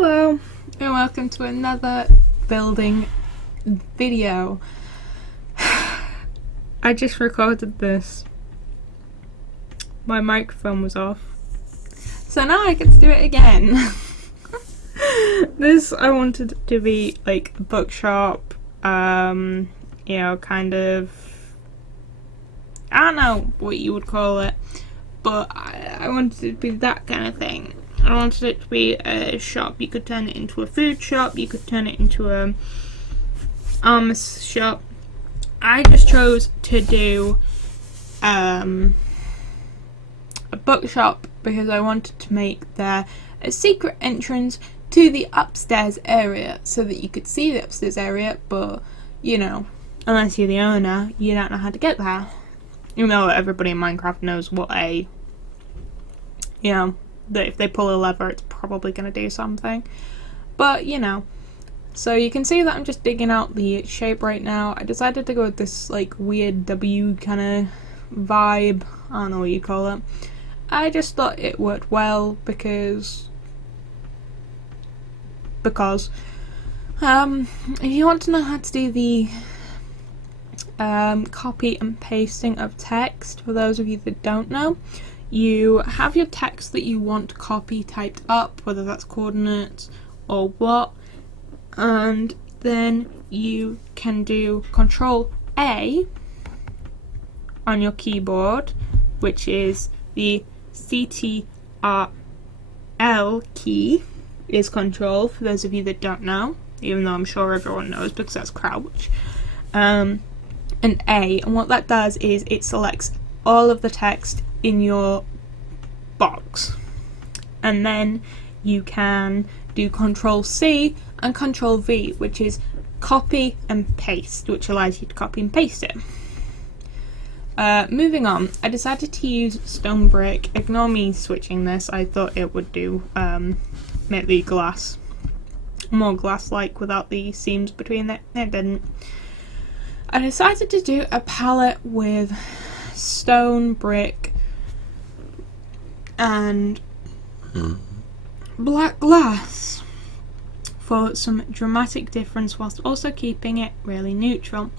Hello and welcome to another building video. I just recorded this. My microphone was off. So now I get to do it again. This I wanted to be like a bookshop, kind of, I don't know what you would call it, but I wanted it to be that kind of thing. I wanted it to be a shop. You could turn it into a food shop, you could turn it into a arms shop. I just chose to do a bookshop because I wanted to make there a secret entrance to the upstairs area so that you could see the upstairs area, but unless you're the owner, you don't know how to get there. Even though everybody in Minecraft knows what that if they pull a lever it's probably going to do something. But so you can see that I'm just digging out the shape right now. I decided to go with this like weird W kind of vibe. I don't know what you call it. I just thought it worked well because if you want to know how to do the copy and pasting of text, for those of you that don't know, you have your text that you want to copy typed up, whether that's coordinates or what, and then you can do Control A on your keyboard, which is the CTRL key is Control, for those of you that don't know, even though I'm sure everyone knows because that's crouch, and A, and what that does is it selects all of the text in your box, and then you can do Control C and Control V, which is copy and paste, which allows you to copy and paste it. Moving on, I decided to use stone brick. Ignore me switching this, I thought it would do make the glass more glass-like without the seams between it. It didn't. I decided to do a palette with stone brick and black glass for some dramatic difference whilst also keeping it really neutral.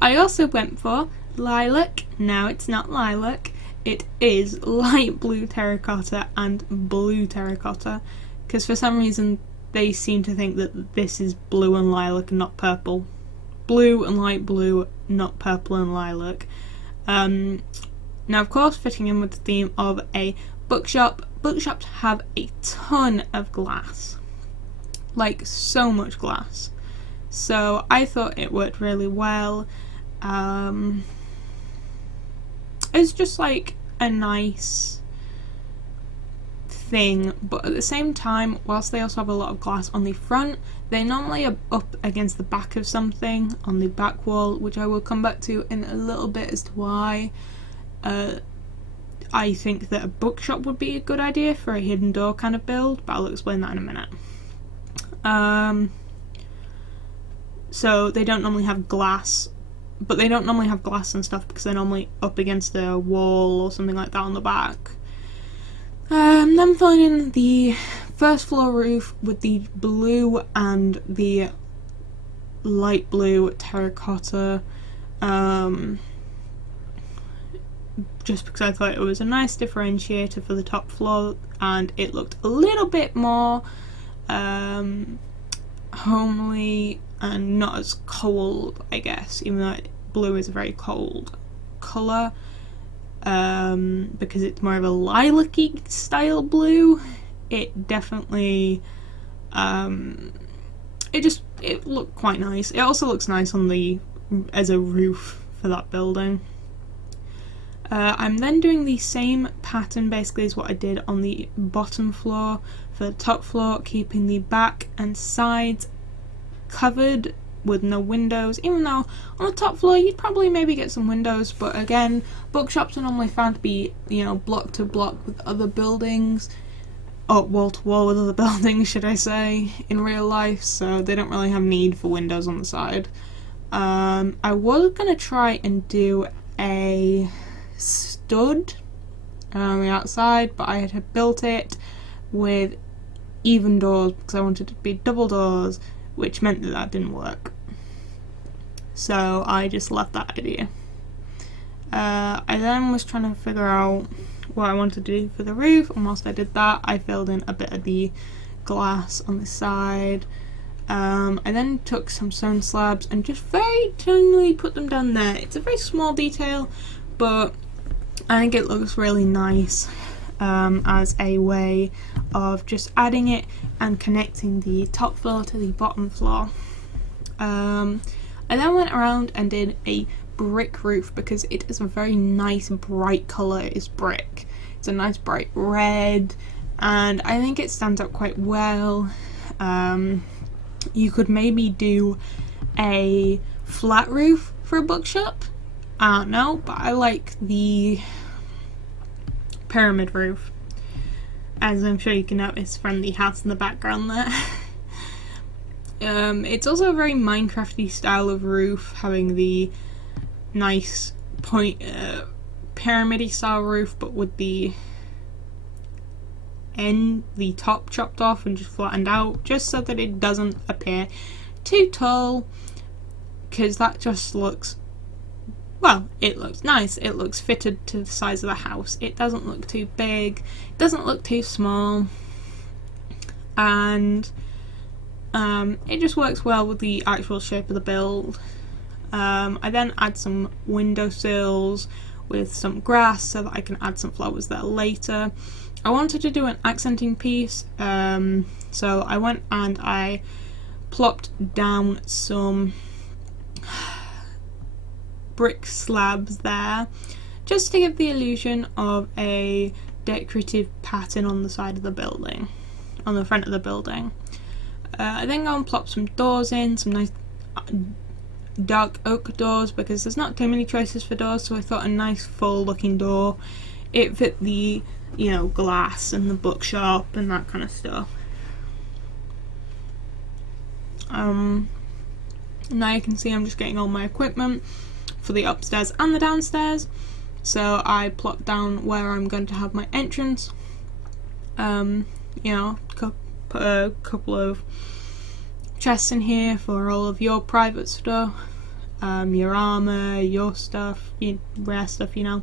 I also went for lilac. No, it's not lilac. It is light blue terracotta and blue terracotta, because for some reason they seem to think that this is blue and lilac and not purple. Blue and light blue, not purple and lilac. Now, of course, fitting in with the theme of a bookshop, bookshops have a ton of glass. Like, so much glass. So I thought it worked really well. It's just like a nice thing, but at the same time, whilst they also have a lot of glass on the front, they normally are up against the back of something on the back wall, which I will come back to in a little bit as to why I think that a bookshop would be a good idea for a hidden door kind of build, but I'll explain that in a minute. So they don't normally have glass, but they don't normally have glass and stuff because they're normally up against a wall or something like that on the back. Then filling in the first floor roof with the blue and the light blue terracotta, just because I thought it was a nice differentiator for the top floor, and it looked a little bit more homely and not as cold, I guess, even though blue is a very cold colour. Because it's more of a lilac-y style blue, it definitely it looked quite nice. It also looks nice on as a roof for that building. I'm then doing the same pattern basically as what I did on the bottom floor for the top floor, keeping the back and sides covered with no windows, even though on the top floor you'd probably maybe get some windows, but again, bookshops are normally found to be, block to block with other buildings, or wall to wall with other buildings, should I say, in real life, so they don't really have need for windows on the side. I was gonna try and do a stud on the outside, but I had built it with even doors because I wanted it to be double doors, which meant that that didn't work. So I just left that idea. I then was trying to figure out what I wanted to do for the roof, and whilst I did that, I filled in a bit of the glass on the side. I then took some stone slabs and just very tinily put them down there. It's a very small detail, but I think it looks really nice as a way of just adding it and connecting the top floor to the bottom floor. I then went around and did a brick roof because it is a very nice bright colour. It's brick. It's a nice bright red, and I think it stands out quite well. You could maybe do a flat roof for a bookshop. I don't know, but I like the pyramid roof, as I'm sure you can notice from the house in the background there. It's also a very Minecrafty style of roof, having the nice pyramid-y style roof, but with the top chopped off and just flattened out, just so that it doesn't appear too tall, because that just looks, well, it looks nice. It looks fitted to the size of the house. It doesn't look too big, it doesn't look too small, and it just works well with the actual shape of the build. I then add some windowsills with some grass so that I can add some flowers there later. I wanted to do an accenting piece, so I went and I plopped down some brick slabs there, just to give the illusion of a decorative pattern on the side of the building, on the front of the building. I then go and plop some doors in, some nice dark oak doors, because there's not too many choices for doors, so I thought a nice full looking door. It fit the, you know, glass and the bookshop and that kind of stuff. Now you can see I'm just getting all my equipment for the upstairs and the downstairs. So I plopped down where I'm going to have my entrance. You know, put a couple of chests in here for all of your private stuff, your armour, your stuff, rare stuff, you know.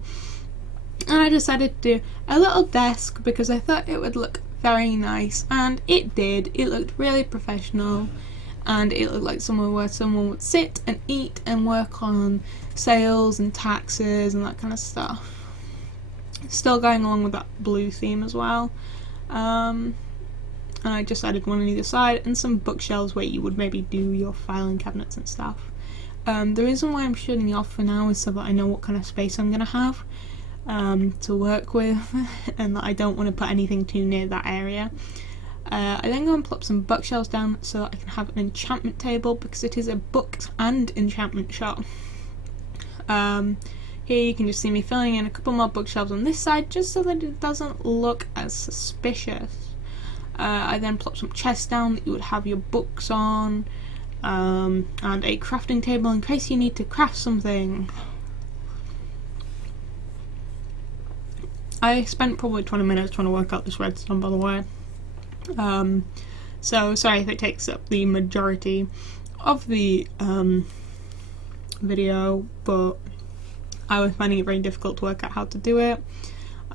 And I decided to do a little desk because I thought it would look very nice, and it did. It looked really professional, and it looked like somewhere where someone would sit and eat and work on sales and taxes and that kind of stuff. Still going along with that blue theme as well. And I just added one on either side and some bookshelves where you would maybe do your filing cabinets and stuff. The reason why I'm shutting off for now is so that I know what kind of space I'm going to have to work with, and that I don't want to put anything too near that area. I then go and plop some bookshelves down so that I can have an enchantment table, because it is a books and enchantment shop. Here you can just see me filling in a couple more bookshelves on this side, just so that it doesn't look as suspicious. I then plop some chests down that you would have your books on, and a crafting table in case you need to craft something. I spent probably 20 minutes trying to work out this redstone, by the way. So sorry if it takes up the majority of the video, but I was finding it very difficult to work out how to do it.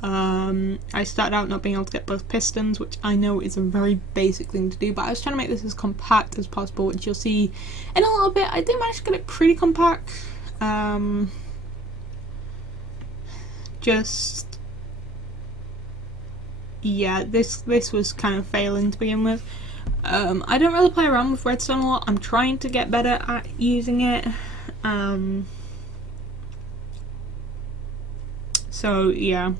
I started out not being able to get both pistons, which I know is a very basic thing to do, but I was trying to make this as compact as possible, which you'll see in a little bit. I did manage to get it pretty compact. Yeah, this was kind of failing to begin with. I don't really play around with redstone a lot. I'm trying to get better at using it. So yeah.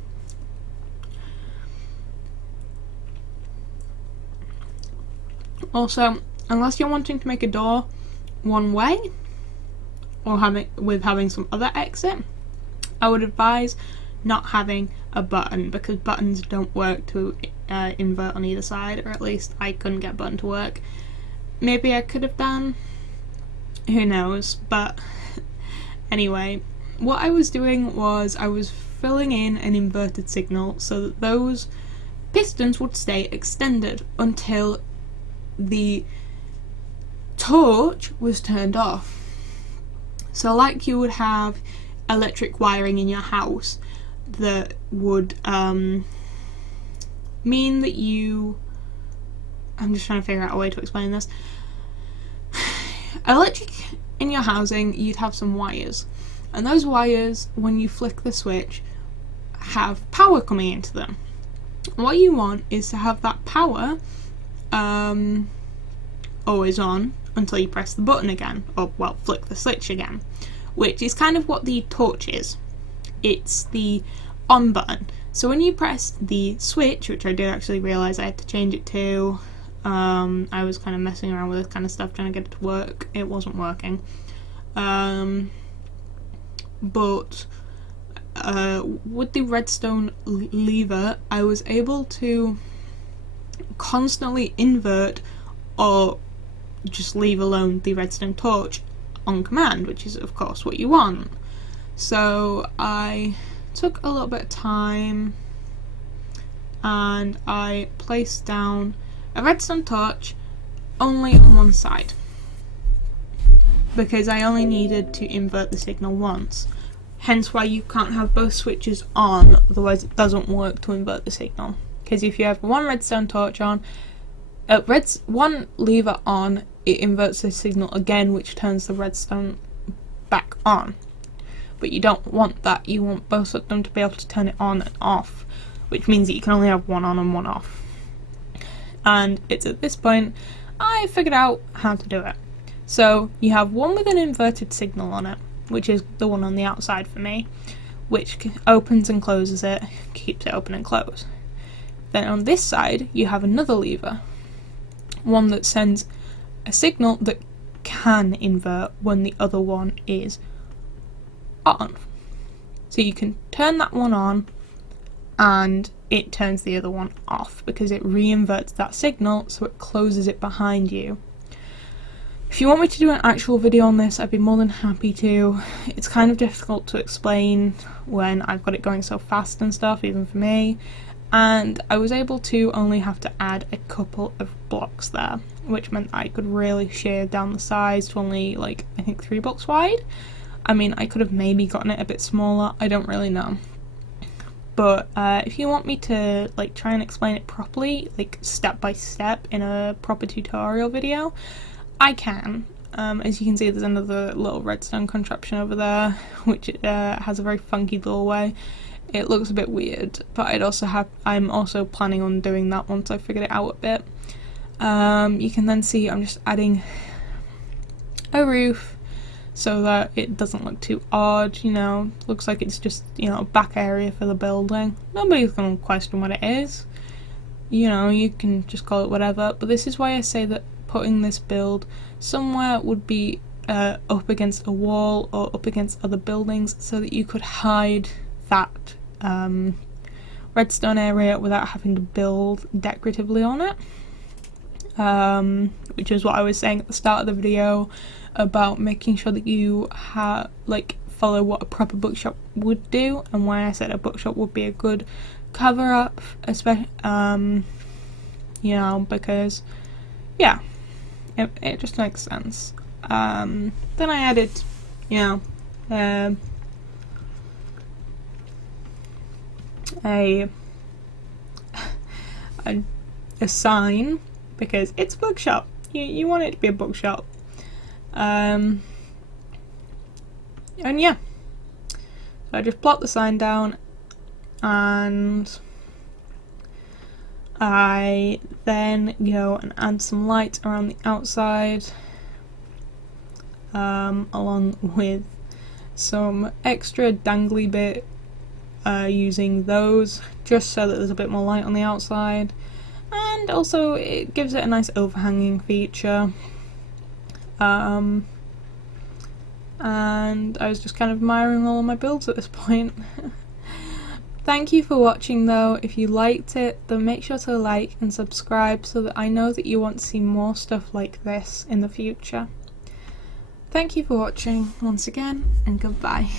Also, unless you're wanting to make a door one way, or having some other exit, I would advise not having a button, because buttons don't work to invert on either side, or at least I couldn't get a button to work. Maybe I could have done, who knows, but anyway, what I was doing was I was filling in an inverted signal so that those pistons would stay extended until the torch was turned off. So like you would have electric wiring in your house that would mean that I'm just trying to figure out a way to explain this. Electric in your housing, you'd have some wires, and those wires, when you flick the switch, have power coming into them. What you want is to have that power always on until you press the button again, or well, flick the switch again, which is kind of what the torch is. It's the on button. So when you press the switch, which I did actually realise I had to change it to, I was kind of messing around with this kind of stuff trying to get it to work. It wasn't working. But with the redstone lever, I was able to constantly invert or just leave alone the redstone torch on command, which is of course what you want. So I took a little bit of time and I placed down a redstone torch only on one side, because I only needed to invert the signal once. Hence why you can't have both switches on, otherwise it doesn't work to invert the signal. Because if you have one redstone torch on, one lever on, it inverts the signal again, which turns the redstone back on. But you don't want that, you want both of them to be able to turn it on and off, which means that you can only have one on and one off. And it's at this point I figured out how to do it. So you have one with an inverted signal on it, which is the one on the outside for me, which opens and closes it, keeps it open and closed. Then on this side you have another lever, one that sends a signal that can invert when the other one is on. So you can turn that one on and it turns the other one off, because it reinverts that signal, so it closes it behind you. If you want me to do an actual video on this, I'd be more than happy to. It's kind of difficult to explain when I've got it going so fast and stuff, even for me. And I was able to only have to add a couple of blocks there, which meant I could really shave down the size to only, like, I think 3 blocks wide. I mean, I could have maybe gotten it a bit smaller, I don't really know. But if you want me to like try and explain it properly, like step by step in a proper tutorial video, I can. As you can see, there's another little redstone contraption over there, which has a very funky doorway. It looks a bit weird, but I'm also planning on doing that once I figured it out a bit. You can then see I'm just adding a roof so that it doesn't look too odd, you know. Looks like it's just, you know, a back area for the building. Nobody's gonna question what it is. You know, you can just call it whatever, but this is why I say that putting this build somewhere would be up against a wall or up against other buildings, so that you could hide that redstone area without having to build decoratively on it. Which is what I was saying at the start of the video about making sure that you follow what a proper bookshop would do, and why I said a bookshop would be a good cover up, especially you know, because yeah, it just makes sense. Then I added, you know, a sign, because it's a bookshop. You want it to be a bookshop. And yeah, so I just plot the sign down, and I then go and add some light around the outside, along with some extra dangly bit, using those just so that there's a bit more light on the outside, and also it gives it a nice overhanging feature. And I was just kind of admiring all of my builds at this point. Thank you for watching though. If you liked it, then make sure to like and subscribe so that I know that you want to see more stuff like this in the future. Thank you for watching once again, and goodbye.